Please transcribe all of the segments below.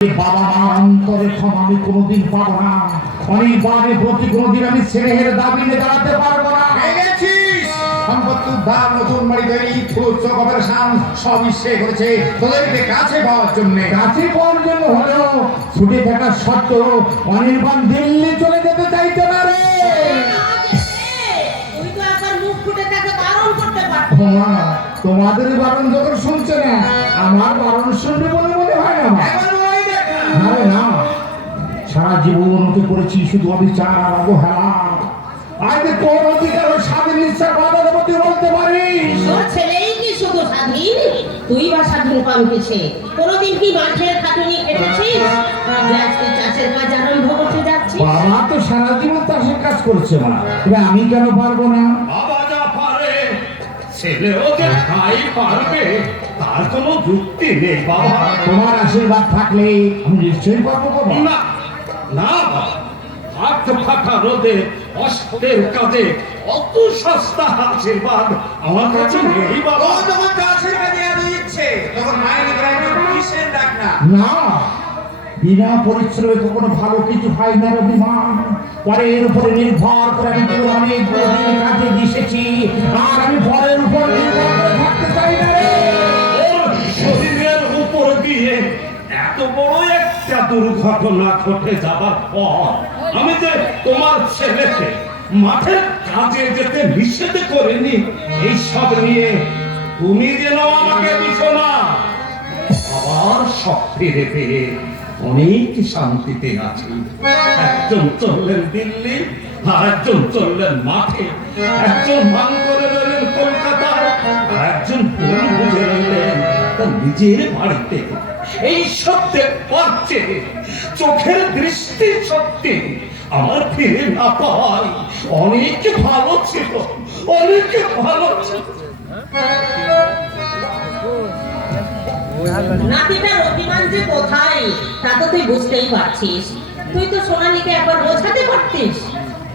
বাবা মা অন্তরে ক্ষমা আমি কোনোদিন পাবো না। অনেকবারের প্রতি কোনোদিন আমি স্নেহের দাবি নিয়ে দাঁড়াতে পারবো না। সম্পত্তি উদ্ধার, নতুন বাড়ি তৈরি, উচ্চ গবেষণা সবই সে করেছে তোদেরকে কাছে পাওয়ার জন্য। কাছে পাওয়ার জন্য হলেও ছুটে থাকার সত্ত্বেও অনির্বাণ দিল্লি চলে যেতে চাইতে না রে। তোমাদের বারণ যখন শুনছে না, আমার বারণ শুনবে বলে মনে হয় না। না, সারা জীবন ওকে করেছি শুধু অবিচার আর অবহেলা। আজ তোর অধিকার স্বাধীন ইচ্ছা বাধা দেবো তুই বলতে পারিস? তোর ছেলেই কি শুধু স্বাধীন? তুই বা স্বাধীন পাবিছে? কোনোদিন কি মাঠের খাটুনি খেটেছিস? আজকে চাষের কাজ আরম্ভ করতে যাচ্ছিস। বাবা তো সারা জীবন চাষের কাজ করছে না, তবে আমি কেন পারবো না? বাবা যা পারে ছেলেও যে তাই পারবে তার কোনো যুক্তি নেই বাবা। তোমার আশীর্বাদ থাকলে আমি নিশ্চয়ই পারবো বাবা। না না বাবা, হাত ফাঁকা রোদে অস্ত্রের কাজে অত সস্তা আশীর্বাদ আমার কাছে নেই বাবা। তোমাকে আশীর্বাদ দেওয়া দিচ্ছে তখন মায়ের গ্রামে কিসের ডাক না? না, বিনা পরিশ্রমে তো কোনো ভালো কিছু হয় না রবিমান। পরের উপরে নির্ভর করে আমি তো অনেক দিন কাজে দিয়েছি, আর আমি পরের উপর নির্ভর করে থাকতে চাই না রে। ওর শরীরের উপর দিয়ে এত বড় একটা দুর্ঘটনা ঘটে যাবার পর আমি যে তোমার ছেলেকে মাঠের কাজে যেতে নিষেধ করিনি, এইসব নিয়ে তুমি যেন আমাকে দিছো না। আবার সব ফিরে পেয়ে অনেক শান্তিতে আছি। একজন চললেন দিল্লি, আর একজন চললেন মাঠে, একজন মান করে রইলেন কলকাতায়, আর একজন ভুল বুঝে রইলেন তার নিজের বাড়িতে। এই সত্যে পাচ্ছে চোখের দৃষ্টি সত্যি আমার ফিরে না পাওয়াই অনেক ভালো ছিল, অনেক ভালো ছিল। নাতিটা রতিমান যে কোথায় তা তো তুই বুঝতেই পারছিস। তুই তো সোনালীকে একবার বোঝাতে পারতিস।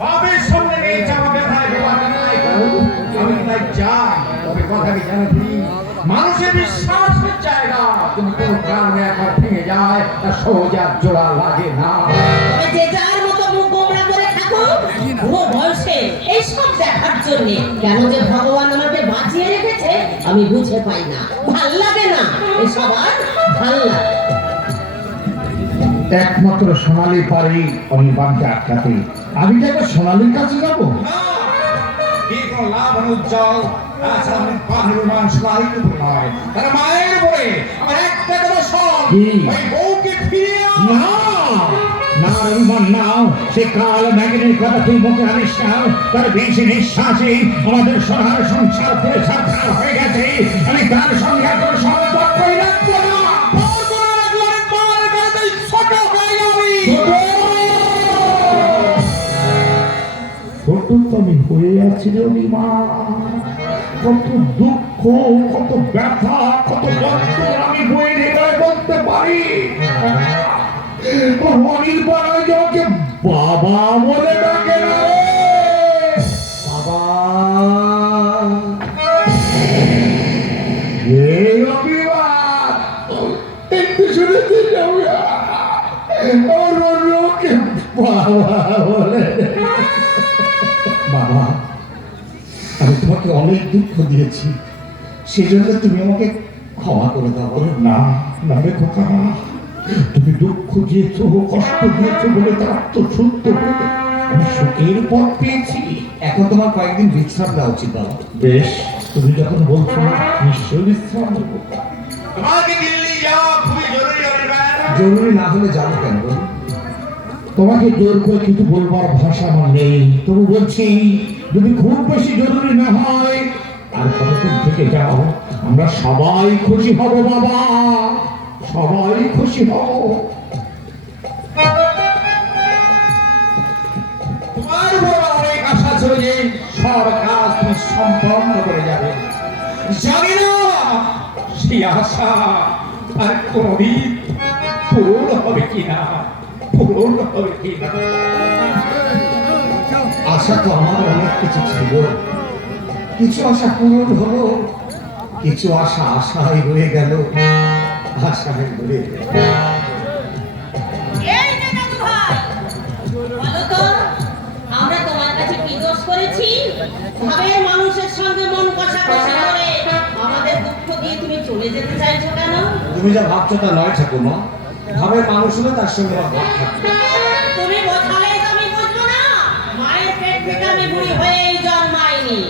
বাপের সামনে এই জামা ব্যথায় ব্যবহার নাই আমি তাই যাই, তবে কথা কি জানো তুমি? মানুষের বিশ্বাসের জায়গা তুমি কোনো কারণে একবার ভেঙে যায় তা সহজে আর জোড়া লাগে না। তবে যে যার মতো মুখ গোমড়া করে থাকো, বুড়ো বয়সে এইসব দেখার জন্য কেন যে ভগবান আমাকে বাঁচিয়ে রেখেছে আমি বুঝে পাই না। ভাল লাগে না এসব, আর ভাল লাগে। একমাত্র সোনালী পারি অনির্বাণকে আটকাতে। আমি কি একটা সোনালীর কাছে যাবো? কি কোনো লাভ উজ্জ্বল তাছাড়া আমি পাহাড়ের মান সোনালীর উপর নয়, তার মায়ের উপরে আমার একটা কথা শোন, ওই বউকে ফিরিয়ে আন। না না অনির্বাণ নাও, সে কাল ম্যাগনের কথা তুই মুখে আনিস না। তার বেশি নিঃশ্বাসে আমাদের সোনার সংসার পুরে ছাড়খাড় হয়ে গেছে। আমি তার সঙ্গে এখন সম্পর্কই রাখবো না। ছোট তো আমি হয়ে আছি রে মা। কত দুঃখ, কত ব্যথা, কত যন্ত্রণা আমি বয়ে হৃদয় বলতে পারি। অনির্বাণ আমাকে বাবা বলে ডাকে না রে। বাবা এই অভিমান একটু শুনেছি ওকে বাবা বলে। বাবা, আমি তোমাকে অনেক দুঃখ দিয়েছি, সেজন্য তুমি আমাকে ক্ষমা করে দাও। না না রে খোকা, তুমি দুঃখ দিয়েছো, কষ্ট দিয়েছো বলে তার আত্মশুদ্ধ হয়ে আমি সুখের পথ পেয়েছি। এখন তোমার কয়েকদিন বিশ্রাম দেওয়া উচিত বাবা। বেশ, তুমি যখন বলছো নিশ্চয় বিশ্রাম নেবো। তোমাকে দিল্লি যাওয়া খুবই জরুরি অনির্বাণ। জরুরি না হলে যাবো কেন বলো? তোমাকে জোর করে কিছু বলবার ভাষা আমার নেই, তবু বলছি যদি খুব বেশি জরুরি না হয় আর কতদিন থেকে যাও, আমরা সবাই খুশি হব বাবা, সবাই খুশি হব। তোমার উপর অনেক আশা ছিল যে সব কাজ তুমি সম্পন্ন করে যাবে। জানি না সেই আশা আর কোনদিন পূরণ হবে কিনা, পূরণ হবে কিনা। আশা তো আমার অনেক কিছু ছিল, কিছু আশা পূরণ হলো, কিছু আশা আশায় রয়ে গেল, আশায় রয়ে গেল। ভাবের মানুষের সঙ্গে মন কষাকষি করে আমাদের দুঃখ দিয়ে তুমি চলে যেতে চাইছো কেন? তুমি যা ভাবছো তা নয় ঠাকুমা, ভাবের মানুষ হলে তার সঙ্গে আমার ভাব থাকবে। তুমি বোঝালেই তো আমি বুঝবো না। মায়ের পেট থেকে আমি বুড়ি হয়েই জন্মাইনি।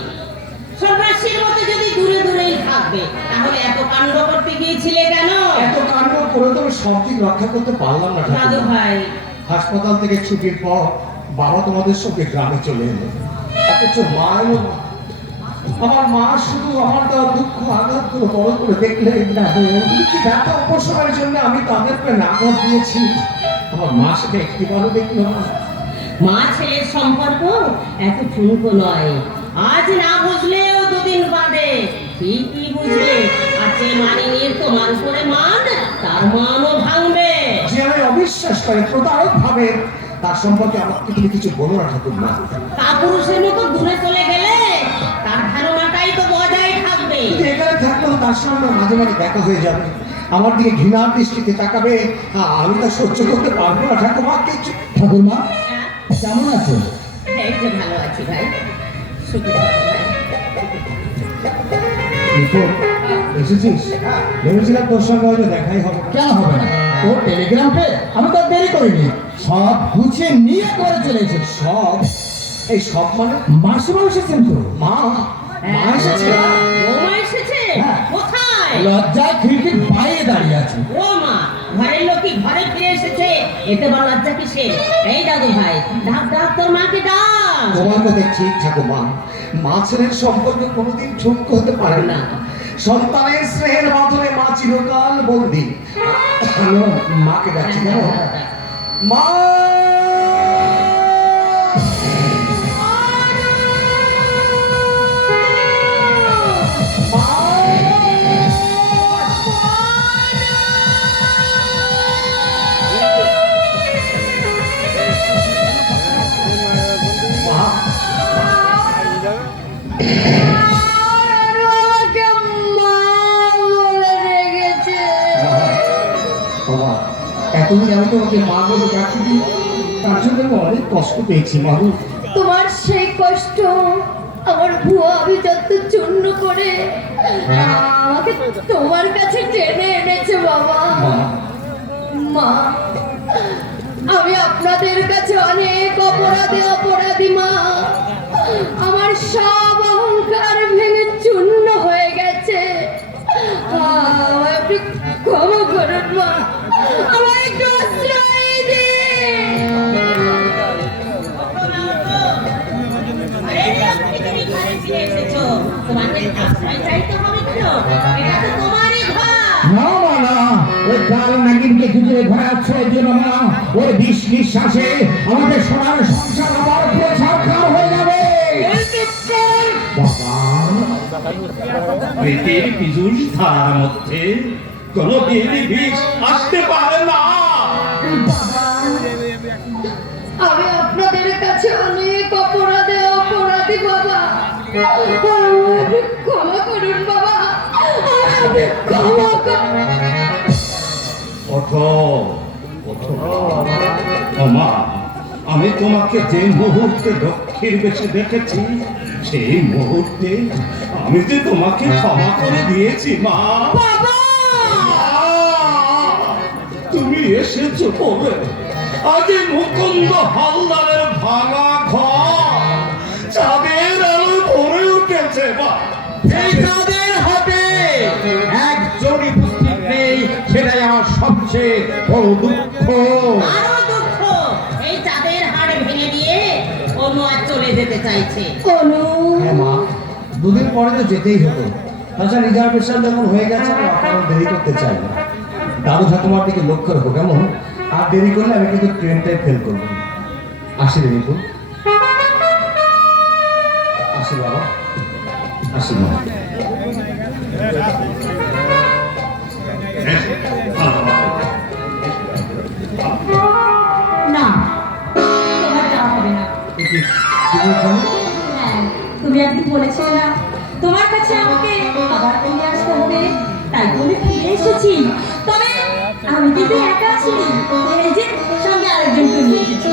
সন্ন্যাসীর মতো যদি দূরে দূরেই থাকবে তাহলে এত কাণ্ড করতে গিয়েছিলে কেন? এত কাণ্ড করে তো আমি সব দিক রক্ষা করতে পারলাম না দাদু ঠাকুমা। ভাই, হাসপাতাল থেকে ছুটির পর বাবা তোমাদের সঙ্গে গ্রামে চলে এলো, অথচ মা এলো না। আমার মা শুধু আমার দেওয়া দুঃখ আঘাত গুলো বড় করে দেখলেন না, ব্যথা উপশমের জন্য আমি তাদেরকে আঘাত দিয়েছি। আমার মা সেটা একটিবারও দেখলো না। মা ছেলের সম্পর্ক এত ঠুনকো নয়। আজ না বুঝলেও দুদিন বাদে ঠিকই বুঝবে। আর যে মানিনীর তোমার উপরে মান, তার মানও ভাঙবে। যে আমি অবিশ্বাস করে প্রতারক ভাবে, তার সম্পর্কে আমাকে তুমি কিছু বলো না ঠাকুরমা। কাপুরুষের মতো দূরে চলে গেলে তার ধারণাটাই তো বজায় থাকবে। কিন্তু এখানে থাকলেও তার সঙ্গে মাঝে মাঝে দেখা হয়ে যাবে, আমার দিকে ঘৃণার দৃষ্টিতে তাকাবে, আমি তা সহ্য করতে পারবো না ঠাকুমা। কিছু ঠাকুরমা হ্যাঁ? কেমন আছো? এই যে ভালো আছি ভাই, সুখে থাকো ভাই। এসেছিস? ভেবেছিলাম তোর সঙ্গে হয়তো দেখাই হবে। কেন হবে না? তোর টেলিগ্রাম পেয়ে আমি তো আর দেরি করিনি, সব গুছিয়ে নিয়ে করে চলে এসেছি। সব? এই সব মানে? মাসিমা এসেছেন তো? মা মা এসেছে? বৌমা এসেছে? হ্যাঁ। কোথায়? লজ্জায় খিড়কির বাইরে দাঁড়িয়ে আছে। ও মা, ঘরের লোকই ঘরে ফিরে এসেছে, এতে বড় লজ্জা কিসের? এই দাদু ভাই, ডাক ডাক তোর মাকে ডাক। তোমার কথা ঠিক ঠাকুমা, মা ছেলের সম্পর্ক কোনোদিন ঠুনকো হতে পারে না। সন্তানের স্নেহের মাধ্যমে মা চিরকাল বন্দি। হ্যালো, মাকে ডাকছি কেন? মা! বাবা, এতদিন আমি তোমাকে মা বলে ডাকিনি, তার জন্য আমি অনেক কষ্ট পেয়েছি মা। তোমার সেই কষ্ট আমার ভুয়া আভিজাত্য চূর্ণ করে আমাকে তোমার কাছে টেনে এনেছে বাবা। মা, আমি আপনাদের কাছে অনেক অপরাধী মা। আমার সব অহংকার ভেঙে চূর্ণ হয়ে গেছে। আমায় আপনি ক্ষমা করুন মা, আমায় একটু আশ্রয় দিন। আরে লক্ষ্মী, তুমি ঘরে ফিরে এসেছো, তোমাকে আশ্রয় চাইতে হবে কেন? এটা তো তোমারই ঘর। না মা না, ওই কাল নাগিনকে খুঁজে ঘরে আশ্রয় দিও না মা। ওই বিষ নিঃশ্বাসে আমাদের সোনার সংসার আবার পুরো ছারখার হয়ে যাবে। বাবা, প্রীতির পীযুষ ধারার মধ্যে কোনোদিন বিষ আসতে পারে না। আমি আপনাদের কাছে অনেক অপরাধী বাবা। আমাকে ক্ষমা করুন বাবা, আমাকে ক্ষমা করুন। ওঠো, ওঠো। ও মা, আমি তোমাকে যে মুহূর্তে লক্ষ্মীর বেশে দেখেছি, সেই মুহূর্তে আমি যে তোমাকে ক্ষমা করে দিয়েছি মা। তুমি এসেছো কবে? আজ এই মুকুন্দ হালদারের ভাঙা ঘর চাঁদের আলো ভরে উঠেছে মা। এই তাদের হাতে একজন উপস্থিত নেই, সেটাই আমার সবচেয়ে বড় দুঃখ। আরো দুঃখ, এই চাঁদের হাড় ভেঙে দিয়ে অনু আজ চলে যেতে চাইছে। অনু, হ্যাঁ মা, দুদিন পরে তো যেতেই হতো। তাছাড়া রিজার্ভেশন যখন হয়ে গেছে, আমি আপনারও দেরি করতে চাই না। দাদু ঠাকুমার দিকে লক্ষ্য রাখো কেমন? আর দেরি করলে আমি কিন্তু ট্রেনটাই ফেল করবো। আসি রে নিকু, আসি বাবা, আসি মা। না, তোমার যাওয়া হবে না। এ কি বলছেন? হ্যাঁ, তুমি একদিন বলেছিলে না তোমার কাছে আমাকে আবার ফিরে আসতে হবে, তাই বলে ফিরে এসেছি। তবে আমি কিন্তু একা আসিনি, এই যে সঙ্গে আরেকজনকে নিয়ে এসেছি।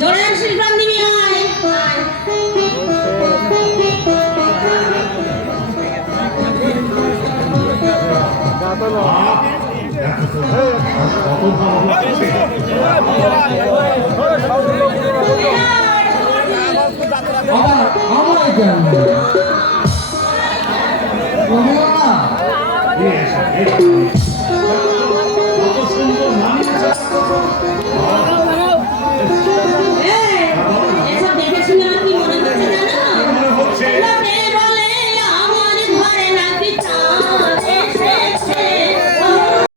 জোরে আসিস বান্দিনী, আয় আয়। দেখো তো, কত ভালো লাগছে। আবার আমায় কেন তুমিও না এই এসো, এই